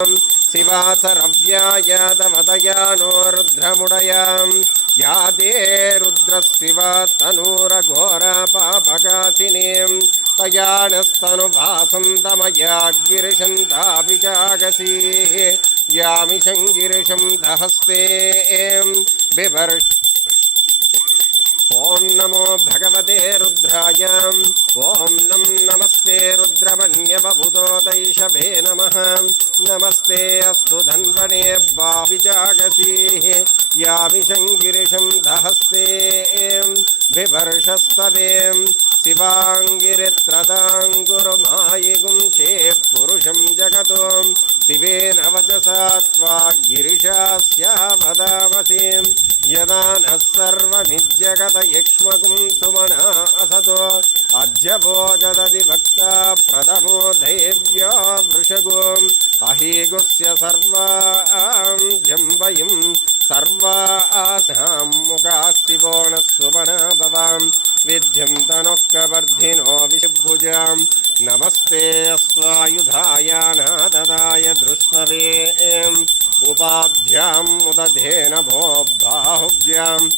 शिवासरव्याय तवतया नो रुद्रमुडयाम् या ते रुद्रशिव तनूरघोरपापकासिनीं तया नस्तनुभासन्तमया गिरिशन्ताभिजागसीः यामिशं गिरिशं दहस्ते। बिभर्ष ॐ नमो भगवते रुद्राय। ॐ नं नमस्ते रुद्रमन्यवभूतोदैशभे नमः नमस्ते अस्तु धन्वने बाविजागसीः यामिशं गिरिशं दहस्ते बिभर्षस्तवे शिवाङ्गिरित्रदाङ्गुरुमायिगुं चेत् पुरुषं जगतो शिवेन वचसा त्वा गिरिशास्यावदामसि यदा नः सर्वमिज्जगत यक्ष्मकुं सुमना असतो अध्यभोजदति भक्ता प्रथमो दैव्या वृषगोम् ीगुषस्य सर्वा आं जम्बयिं सर्वा आशां मुकास्ति भवां विध्यं तनोक्कवर्धिनो विशुभुजां नमस्ते अस्वायुधायाना ददाय दृष्टवे एवम् उपाभ्याम् उदधेन भो बाहुभ्याम्